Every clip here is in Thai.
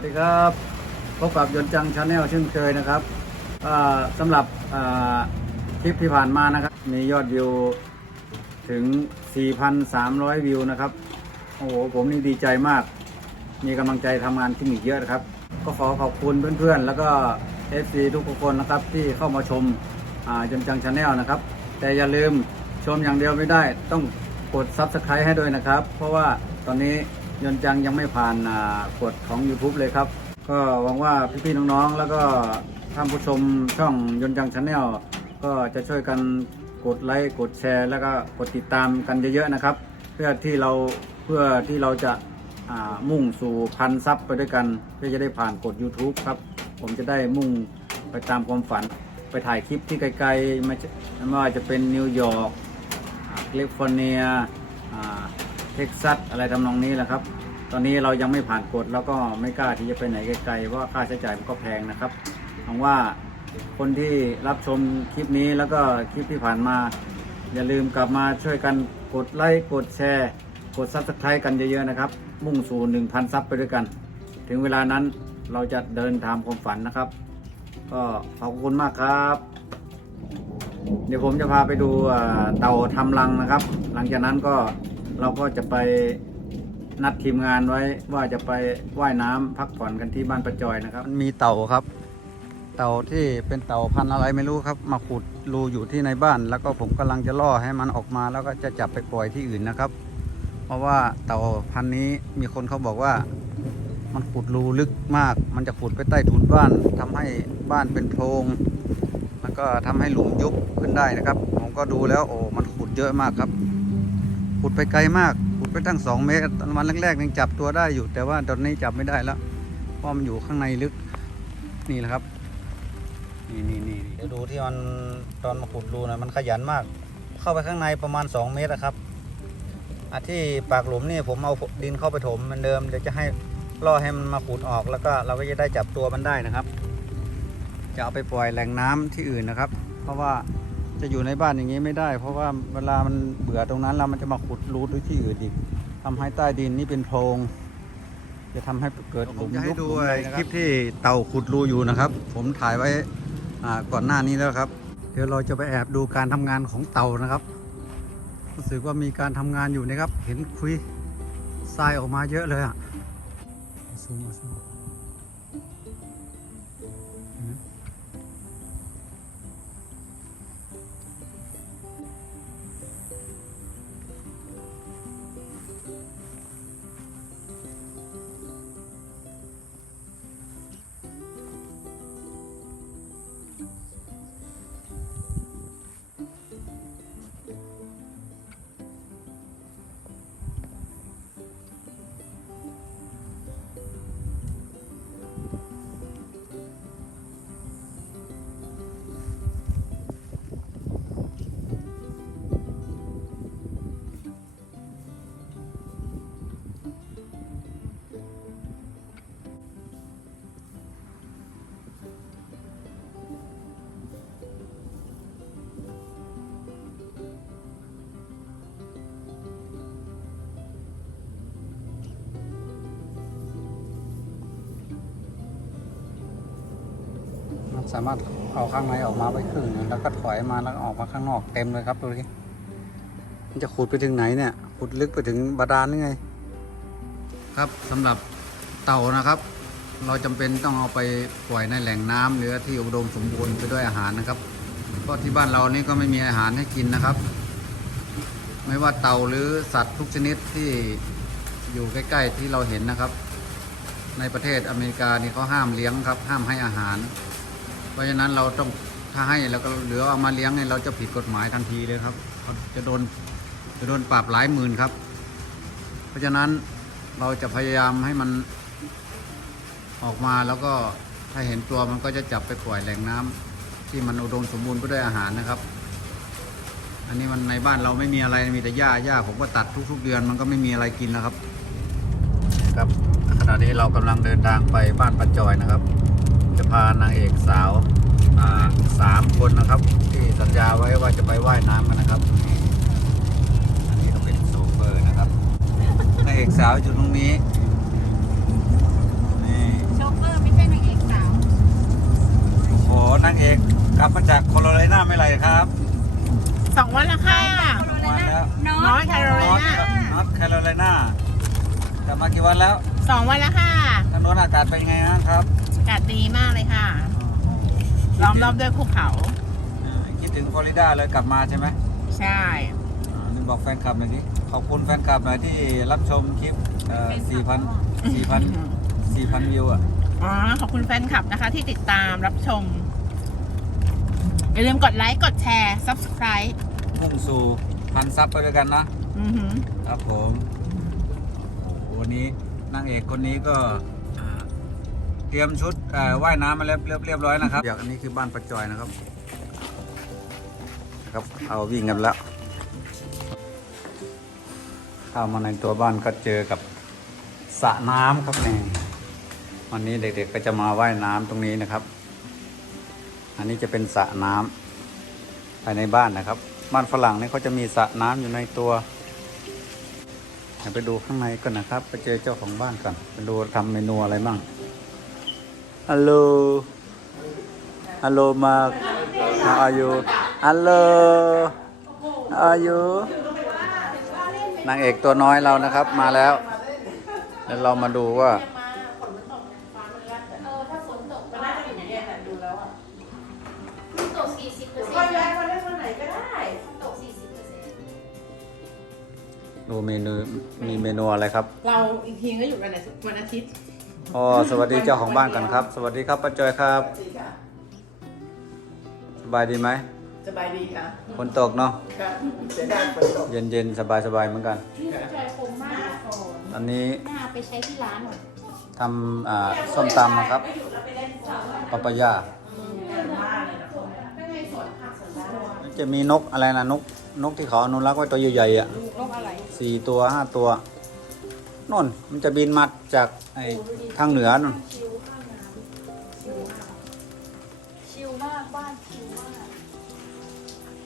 สวัสดีครับพบกับยนจังชาแนลเช่นเคยนะครับสำหรับคลิปที่ผ่านมานะครับ มียอดวิวถึง 4,300 วิวนะครับ โอ้โห ผมนี่ดีใจมาก มีกำลังใจทำงานขึ้นอีกเยอะนะครับ ก็ขอขอบคุณเพื่อนๆ แล้วก็ FC ทุกคนนะครับที่เข้ามาชมยนจังชาแนลนะครับ แต่อย่าลืมชมอย่างเดียวไม่ได้ ต้องกด Subscribe ให้ด้วยนะครับ เพราะว่าตอนนี้ ยนจังยังไม่ผ่านกฎของ YouTube เลยครับ ก็หวังว่าพี่ๆน้องๆ แล้วก็ท่านผู้ชมช่องยนจังชาแนลก็จะช่วยกันกดไลค์กดแชร์ แล้วก็กดติดตามกันเยอะๆนะครับ เพื่อที่เราเพื่อที่เราจะามุ่งสู่พันซับไปด้วยกัน เพื่อจะได้ผ่านกด YouTube ครับ ผมจะได้มุ่งไปตามความฝัน ไปถ่ายคลิปที่ไกลๆไม่ว่าจะเป็นนิวยอร์กอ่าแคลิฟอร์เนียอ่า เท็กซัสอะไรทำนองนี้แหละครับ ตอนนี้เรายังไม่ผ่านกฎแล้วก็ไม่กล้าที่จะไปไหนไกลๆเพราะค่าใช้จ่ายมันก็แพงนะครับหวังว่าคนที่รับชมคลิปนี้แล้วก็คลิปที่ผ่านมา อย่าลืมกลับมาช่วยกันกดไลค์กดแชร์ กดซับสไครต์กันเยอะๆนะครับ มุ่งสู่ 1,000 ซับไปด้วยกัน ถึงเวลานั้นเราจะเดินตามความฝันนะครับ ก็ขอบคุณมากครับ เดี๋ยวผมจะพาไปดูเต่าทำรังนะครับ หลังจากนั้นก็ เราก็จะไปนัดทีมงานไว้ว่าจะไปว่ายน้ำพักผ่อนกันที่บ้านประจอยนะครับมีเต่าครับ เต่าที่เป็นเต่าพันธุ์อะไรไม่รู้ครับ มาขุดรูอยู่ที่ในบ้าน แล้วก็ผมกำลังจะล่อให้มันออกมาแล้วก็จะจับไปปล่อยที่อื่นนะครับ เพราะว่าเต่าพันธุ์นี้มีคนเขาบอกว่า มันขุดรูลึกมาก มันจะขุดไปใต้ถุนบ้านทำให้บ้านเป็นโพรงแล้วก็ทำให้หลุมยุบขึ้นได้นะครับ ผมก็ดูแล้วโอ้มันขุดเยอะมากครับ ขุดไปไกลมากขุดไปตั้งสองเมตรตอนวันแรกๆยังจับตัวได้อยู่ แต่ว่าตอนนี้จับไม่ได้แล้วเพราะมันอยู่ข้างในลึกนี่แหละครับ นี่นี่นี่เดี๋ยวดูที่มันตอนมาขุดรูนะมันขยันมาก เข้าไปข้างในประมาณ 2 เมตรนะครับอที่ปากหลุมนี่ผมเอาดินเข้าไปถมเหมือนเดิมเดี๋ยวจะให้ล่อให้มันมาขุดออกแล้วก็เราก็จะได้จับตัวมันได้นะครับ จะเอาไปปล่อยแหล่งน้ำที่อื่นนะครับ เพราะว่า จะอยู่ในบ้านอย่างนี้ไม่ได้ เพราะว่าเวลามันเบื่อตรงนั้นแล้วมันจะมาขุดรูด้วยที่อื่นอีกทำให้ใต้ดินนี่เป็นโพรง จะทำให้เกิดหลุมยุบหลุมอะไรคลิปที่เต่าขุดรูอยู่นะครับ ผมถ่ายไว้อ่าก่อนหน้านี้แล้วครับ เดี๋ยวเราจะไปแอบดูการทำงานของเต่านะครับรู้สึกว่ามีการทำงานอยู่นะครับ เห็นคุยทรายออกมาเยอะเลยอะซูมเอาซูมเมันสามารถเอาข้างในออกมาไปครึ่งนึงแล้วก็ถอยมาแล้วก็ออกมาข้างนอกเต็มเลยครับดูดิมันจะขุดไปถึงไหนเนี่ยขุดลึกไปถึงบาดาลหรือไง ครับสำหรับเต่านะครับ เราจำเป็นต้องเอาไปปล่อยในแหล่งน้ำหรือที่อุดมสมบูรณ์ไปด้วยอาหารนะครับเพราะที่บ้านเรานี่ก็ไม่มีอาหารให้กินนะครับ ไม่ว่าเต่าหรือสัตว์ทุกชนิดที่อยู่ใกล้ ๆ ที่เราเห็นนะครับ ในประเทศอเมริกานี่เขาห้ามเลี้ยงครับ ห้ามให้อาหาร ราะฉะนั้นเราต้องถ้าให้แล้วก็เหลือเอามาเลี้ยงเนี่ยเราจะผิดกฎหมายทันทีเลยครับเขาจะโดนจะโดนปรับหลายหมื่นครับ เพราะฉะนั้นเราจะพยายามให้มันออกมาแล้วก็ถ้าเห็นตัวมันก็จะจับไปปล่อยแหล่งน้ำที่มันอุดมสมบูรณ์ไปด้วยอาหารนะครับ อันนี้มันในบ้านเราไม่มีอะไรมีแต่หญ้าหญ้าผมก็ตัดทุก ๆ เดือนมันก็ไม่มีอะไรกินแล้วครับ ครับขณะนี้เรากำลังเดินทางไปบ้านปัจจอยนะครับ จะพานางเอกสาวสามคนนะครับ ที่สัญญาไว้ว่าจะไปว่ายน้ำกันนะครับอันนี้ก็เป็นซูเปอร์นะครับนางเอกสาวอยู่ตรงนี้นี่โชเฟอร์ไม่ใช่นางเอกสาวโอ้โหนางเอกกลับมาจากโคโรไลนาไม่ไรครับสองวันแล้วค่ะน้อยแคโรไลนอตนอตแคโรไลนากลับมากี่วันแล้วสองวันแล้วค่ะทางโน้นอากาศเป็นไงฮะครับ อากาศดีมากเลยค่ะ ล้อมรอบด้วยภูเขาเออคิดถึงฟลอริดาเลยกลับมาใช่ไหมใช่ อ่านี่บอกแฟนคลับหน่อยดิขอบคุณแฟนคลับหน่อยที่รับชมคลิปสี่พันสี่พันสี่พันวิวอะอ๋อ ขอบคุณแฟนคลับนะคะ ที่ติดตามรับชม อย่าลืมกดไลค์ กดแชร์ subscribe พุ่งสู่พันซับไปด้วยกันนะ อือหือ ครับผมโอ้โหวันนี้นางเอกคนนี้ก็อ่า เตรียมชุดว่ายน้ำมาแล้วเรียบเรียบร้อยนะครับอยางอันนี้คือบ้านประจอยนะครับนะครับ เอาวิ่งกันแล้วเข้ามาในตัวบ้านก็เจอกับสระน้ำครับนี่วันนี้เด็กๆก็จะมาว่ายน้ำตรงนี้นะครับ อันนี้จะเป็นสระน้ำภายในบ้านนะครับ บ้านฝรั่งนี่เขาจะมีสระน้ำอยู่ในตัวเดี๋ยวไปดูข้างในก่อนนะครับ ไปเจอเจ้าของบ้านก่อนไปดูทำเมนูอะไรบ้าง ฮัลโหล ฮัลโหลมาอาอายุฮัลโหลอายุนางเอกตัวน้อยเรานะครับมาแล้วเดี๋ยวเรามาดูว่าตกสี่สิบเปอร์เซ็นก็ต์ย้ายวันได้วันไหนก็ได้ตกสี่สิบเปอร์เซ็นต์ดูเมนูมีเมนูอะไรครับ เราอีกทีก็อยู่วันอาทิตย์วันอาทิตย์ อ๋อสวัสดีเจ้าของบ้านกันครับ สวัสดีครับป้าจอยครับดีค่ะ สบายดีไหม สบายดีค่ะฝนตกเนาะครับจะได้ฝนตกเย็นเย็นๆสบายสบายๆเหมือนกัน นี่จะจอยคมมากก่อนอันนี้หน้าไปใช้ที่ร้านหน่อยทำอ่าส้มตำนะครับปาปายาจะมีนกอะไรนะนก นกที่เขาอนุรักษ์ไว้ตัวใหญ่ๆอะโรคอะไรสี่ตัวห้าตัว นู่น มันจะบินมาจากไอ้ทางเหนือนู่นชิลมากบ้านชิลมาก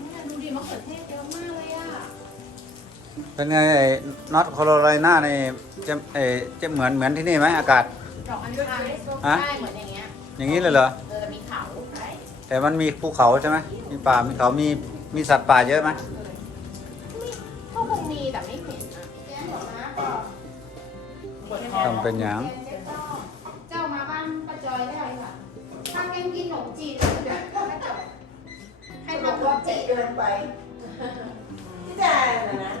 เนี่ยดูดิมะเขือเทศเยอะมากเลยอะเป็นไงไอ้น็อตโคโรไลนานี่จะเออจะเหมือนเหมือนที่นี่ไหมอากาศ ดอกอัญชันฮะ ใช่เหมือนอย่างเงี้ยอย่างนี้เลยเหรอ เออมีเขาใช่แต่มันมีภูเขาใช่ไหมมีป่ามีเขามีมีสัตว์ป่าเยอะไหมก็ ทำเป็นอย่างเจ๊ต้อเจ้ามาบ้านป้าจอยได้ค่ะทำยังกินขนมจีนเลยเดี๋ยวป้าจอยให้ให้บทำอกขนว่ามเจ็จีดนเกินไปที่แดนนะนะ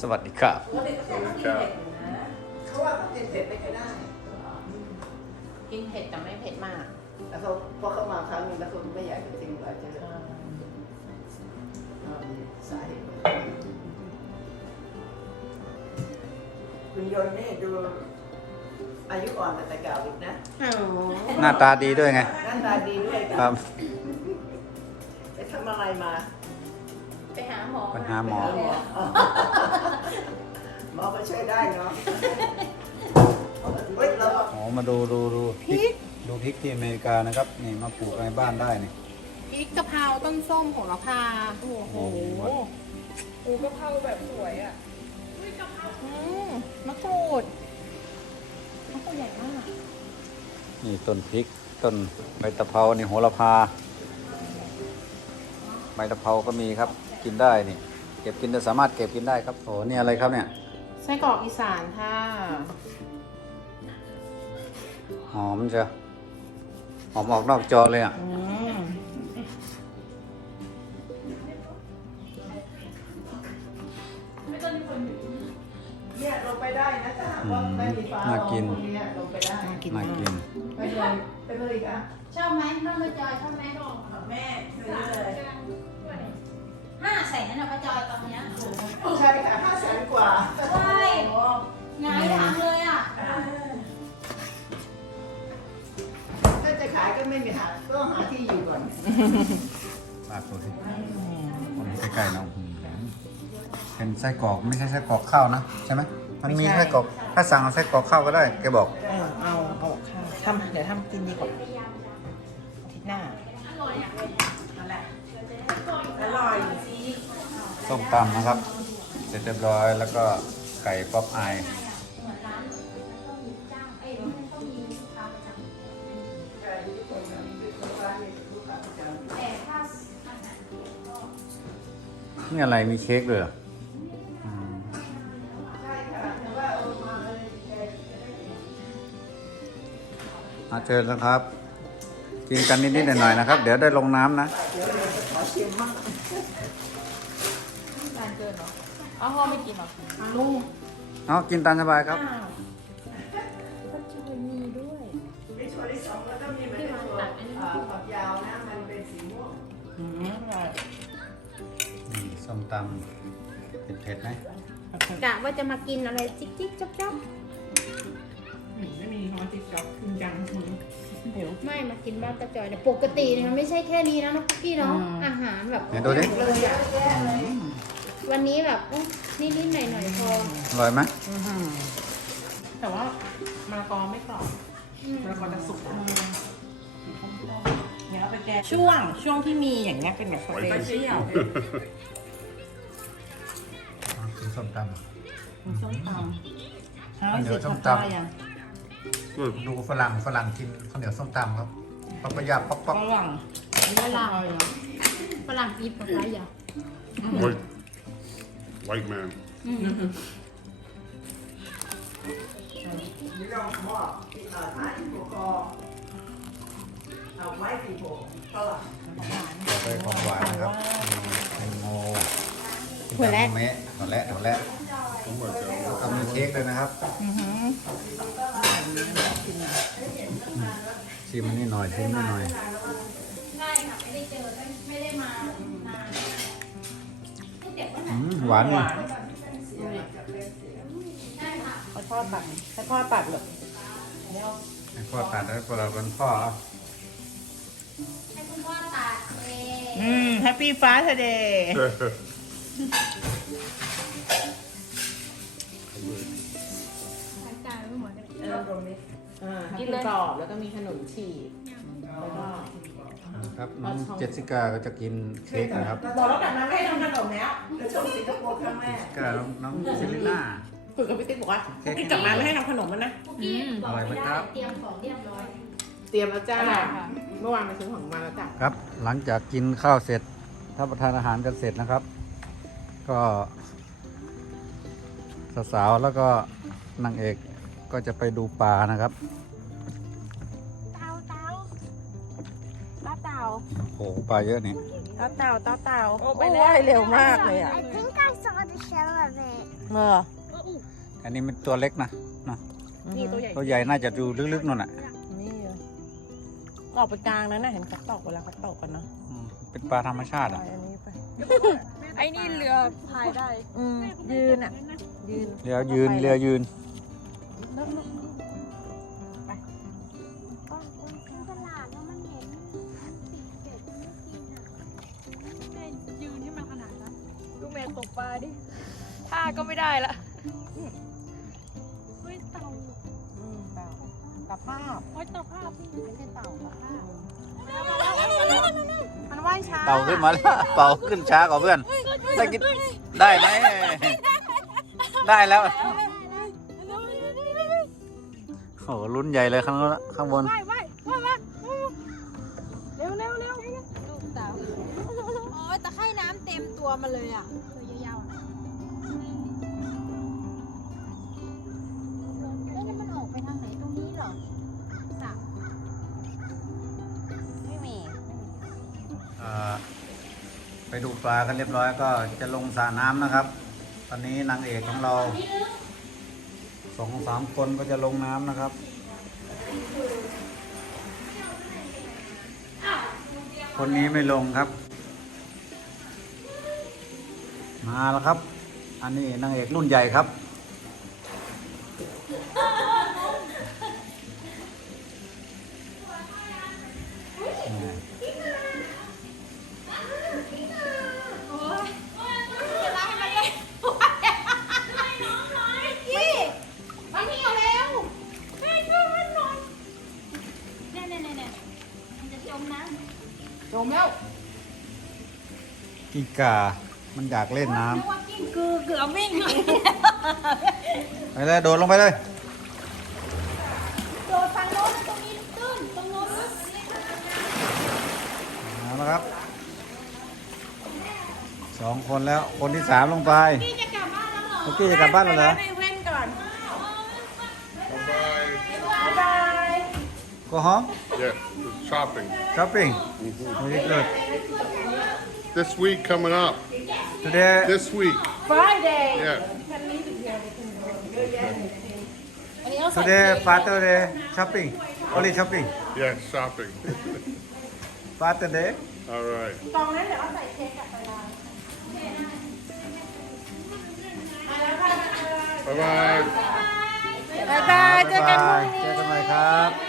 สวัสดีครับ ปกติเขากินเผ็ดนะเขาว่าเขากินเผ็ดไม่ค่อยได้กินเผ็ดแต่ไม่เผ็ดมากแต่เขาพอเขามาครั้งหนึงแล้วเขาไม่อยากจะทิ้งไว้จะสาเหตุคุณยนต์นี่ดู อายุอ่อนแต่แต่เก่าอีกนะหน้าตาดีด้วยไง หน้าตาดีด้วยครับไปทำอะไรมาไปหาหมอไปหาหม อ หมอก็ช่วยได้เนาะเฮ้ยเราอ๋อมาดูดูดูพริกดูพริกที่อเมริกานะครับ นี่มาปลูกในบ้านได้นี่ พริกกะเพราต้นส้มโหระพาโอ้โหปูกะเพราแบบสวยอะอืมมะกรูด มะกรูดใหญ่มาก นี่ต้นพริก ต้นใบตะเภานี่โหระพา ใบตะเภาก็มีครับ กินได้นี่ เก็บกินได้สามารถเก็บกินได้ครับ โอ้นี่อะไรครับเนี่ย ไส้กรอกอีสานค่ะ หอมเชียวหอมออกนอกจอเลยอะ อืม ได้นะถ้าหากว่าไม่มีฟ้าน่ากินร้องพวเนี่ยลงไปได้น่ากิน น่ากิน ไปเลยไปเลยอะชอบไหมน้องป้าจอยชอบไหมแม่ซื้อเลยห้าแสนนะป้าจอยตอนเนี้ยใช่ค่ะห้าแสนกว่าใช่หงายหลังเลยอะถ้าจะขายก็ไม่มีหาต้องหาที่อยู่ก่อนปากตัวสิคนใกล้ๆเราเป็นไส้กรอกไม่ใช่ไส้กรอกข้าวนะ ใช่ไหม มันมีไส้กรอกถ้าสั่งเอาไส้กรอกข้าวก็ได้แกบอก เออเอาเอาข้าวทำเดี๋ยวทำกินดีกว่าอาทิตย์หน้าอร่อยส้มตำนะครับ เสร็จเรียบร้อยแล้วก็ไก่ป๊อปอายนี่อะไรมีเค้กด้วยเหรอ เชิญนะครับ กินกันนิดๆหน่อยๆนะครับ เดี๋ยวได้ลงน้ำนะขอชิมมั่งทานเกินเหรออ้าวพ่อไม่กินเหรอลุงเอากินตามสบายครับก็จะมีด้วยมีถั่วลิสงแล้วก็มีเหมือนเป็นถั่วเอ่อฝักยาวนะมันเป็นสีม่วงอืมอร่อยนี่ส้มตำเผ็ดๆนะกะว่าจะมากินอะไรจิ๊กจิ๊กจ๊อบจ๊อบอืมไม่มีคำว่าจิ๊กจ๊อกจริงจังคุณ หิว ไม่มากินบ้านป้าจอยเนี่ยปกติเนี่ยมันไม่ใช่แค่นี้นะน้องคุกกี้เนาะอืม อาหารแบบไหนดูดิ เลยอะวันนี้แบบอุ๊ยนิดๆหน่อยๆพออร่อยไหมอื้อหือแต่ว่ามะละกอไม่กรอบอืมมะละกอจะสุกแล้วเนี่ยเอาไปแกงช่วงช่วงที่มีอย่างเงี้ยเป็นแบบสเปเชียลกินส้มต มีส้มตำใช่เดี๋ยวสิส้มตำตำอะำดูฝรั่งฝรั่งกินข้าวเหนียวส้มตำครับป๊อกปะยาป๊อกป๊อกฝรั่งฝรั่งเลยอะฝรั่งปี๊บกับไรอะ White, white man. มีรองหม้อที่เอ่อทานที่หัวคอเอาไว้ที่หัวฝรั่งไปของหวานนะครับแตงโมถั่วแระ เมะถั่วแระถั่วแระทำมีเค้กเลยนะครับ อื อหือชิมนี่หน่อยชิมนี่หน่อยใช่ค่ะไม่ได้เจอไม่ได้มานานเด็กวันไหนอืมหวานหนี่วานใช่ค่ะเขาทอดตัดเขาทอดตัดเลยให้พ่อตัดให้เราเป็นพ่อเอาให้คุณพ่อตัดเอง อืมแฮปปี้ฟ้าเทเดย์ากินกรอบแล้วก็มีขนมฉีกแล้วก็ครับน้องเจสสิก้าก็จะกินเค้กนะครับบอกแล้วแบบนั้นไม่ให้ทำขนมแล้วแล้วช่วงสิงคโปร์ครั้งแรกก็น้องน้องเซลิน่าคุยกับพี่ติ๊กบอกว่าเค้ก พี่กลับมาไม่ให้ทำขนมแล้วนะ คุกกี้บออกร่อยไหมไม่ครัได้บเตรียมของเรียบร้อยเตรียมแล้วจ้าเมื่อวานไปซื้อของมาแล้วจ้ะครับหลังจากกินข้าวเสร็จรับประทานอาหารกันเสร็จนะครับ ก็สาวๆแล้วก็นางเอก ก็จะไปดูปลานะครับเต่าเต่าต้าเต่าโอ้โหปลาเยอะนี่ต้าเต่าต้าเต่าโอ้ยเร็วมากเลยอะ I think I saw the shell of it. เมื่ออันนี้มันตัวเล็กนะนะนี่ตัวใหญ่ตัวใหญ่น่าจะดูลึกๆนู่นน่ะนี่เลยออกไปกลางนั้นน่ะเห็นเขาตกเวลาเขาตกกันเนาะอืมเป็นปลาธรรมชาติไปอะ อันนี้ไปไอ้นี่เรือพายได้อืมยืนอะยืนเรือยืนเรือยืน ก็คนซื้อตลาดแล้วมันเห็นติดเด็ดไม่กินอะยืนให้มันขนาดนั้นลูกแม่ตกปลาดิท่าก็ไม่ได้ละเฮ้ยเต่าอืมเต่าตะภาพเฮ้ยเต่าภาพไม่ใช่เต่าตะภาพมันว่ายช้าเป่าขึ้นมาแล้วเป่าขึ้นช้ากว่าเพื่อนได้กินได้ไหมได้แล้วโอ้โหลุ้นใหญ่เลยข้างบนข้างบนว่ายว่ายว่ายว่ายเร็วเร็วเร็วลูกเต่าอ๋อตะไคร่น้ำเต็มตัวมาเลยอะตัวยาวๆอะแล้วนี่มันออกไปทางไหนตรงนี้เหรอสระไม่มีเอ่อไปดูปลากันเรียบร้อยก็จะลงสระน้ำนะครับ ตอนนี้นางเอกของเรา สองสามคนก็จะลงน้ำนะครับ คนนี้ไม่ลงครับ มาแล้วครับ อันนี้นางเอกรุ่นใหญ่ครับ จมแล้วกีกา มันอยากเล่นน้นึกว่ากิ้งกือเกือบวิ่งเลยำไปเลยโดดลงไปเลย โดดฝั่งโน้นตรงนี้ตื้นตรงโน้นลึกเอาละครับสสองคนแล้วคนที่สามลงไป พี่จะกลับบ้านแล้วเหรอเมื่อกี้จะกลับบ้านแล้วเหรอ ไปเว้นก่อน Bye. go home Yeah, shopping. shopping very good This week coming up. today This week. Friday Yeah. อันนี้เขาใส่ today father day shopping only shopping Yeah, shopping. father day All right. กล่องนั้นเดี๋ยวเอาใส่เค้กกลับไปร้าน Bye bye. บายบายเจอกันพรุ่ง เจ นี้ อกันใหม่ครับเอาละ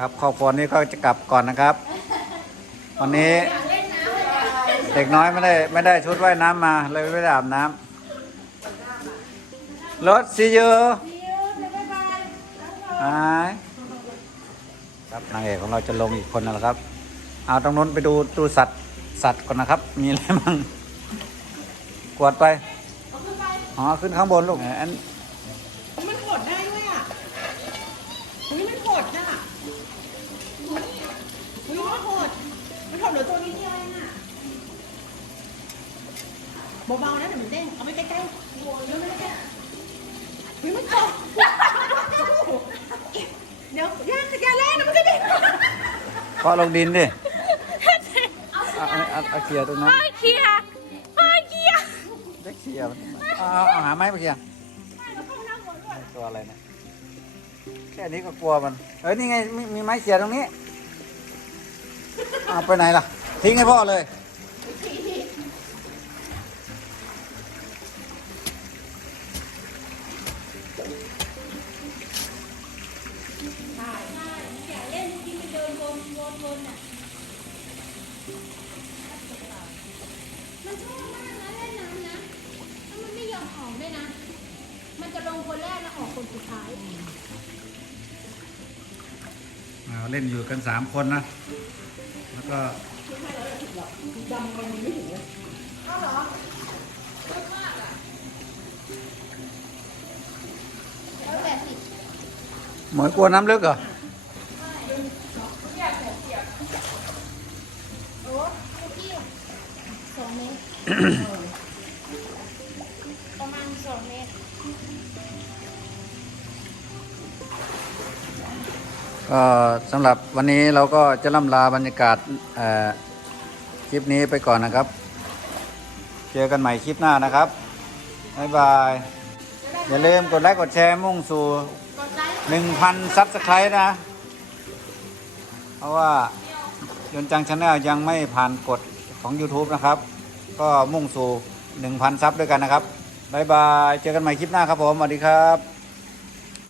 ครับครอบครัวนี้ก็จะกลับก่อนนะครับ วันนี้เด็กน้อยไม่ได้ไม่ได้ชุดว่ายน้ำมาเลยไม่ได้อาบน้ำรถซีเยอไอ้ครับนางเอกของเราจะลงอีกคนนั่นแหละครับ เอาตรงนู้นไปดูดูสัตว์สัตว์ก่อนนะครับ มีอะไรบ้างกวดไปอ๋อขึ้นข้างบนลูกอัน เบาๆนะเดี๋ยวมันเด้งเอาไปใกล้ๆโอ้ยแล้วไม่ได้เฮ้ยมันกดเดี๋ยวอย่าอย่าแรงนะมันจะเด้งเคาะลงดินดิเอาเอาเอาเอาเคลียร์ตรงนั้นป้าเคลียร์ป้าเคลียร์เด็กเคลียร์มันเอาเอาเอาหาไม้มาเคลียร์ตัวอะไรเนะแค่นี้ก็กลัวมัน เอ้ยนี่ไงมีมีไม้เคลียร์ตรงนี้เอาไปไหนล่ะ ทิ้งให้พ่อเลย ล่นอยู่กันสามคนนะ แล้วก็ร้อยแปดสิบเหมือนกลัวน้ำลึกเหรอโอ้คุกกี้สองเมตรประมาณสองเมตร ก็สำหรับวันนี้เราก็จะล่ำลาบรรยากาศคลิปนี้ไปก่อนนะครับ เจอกันใหม่คลิปหน้านะครับบ๊ายบาย อย่าลืมกดไลค์กดแชร์มุ่งสู่กดไลค์1,000ซับสไครต์นะ เพราะว่ายนจังชาแนลยังไม่ผ่านกฎของ YouTube นะครับ ก็มุ่งสู่1,000ซับด้วยกันนะครับบ๊ายบาย เจอกันใหม่คลิปหน้าครับผมสวัสดีครับ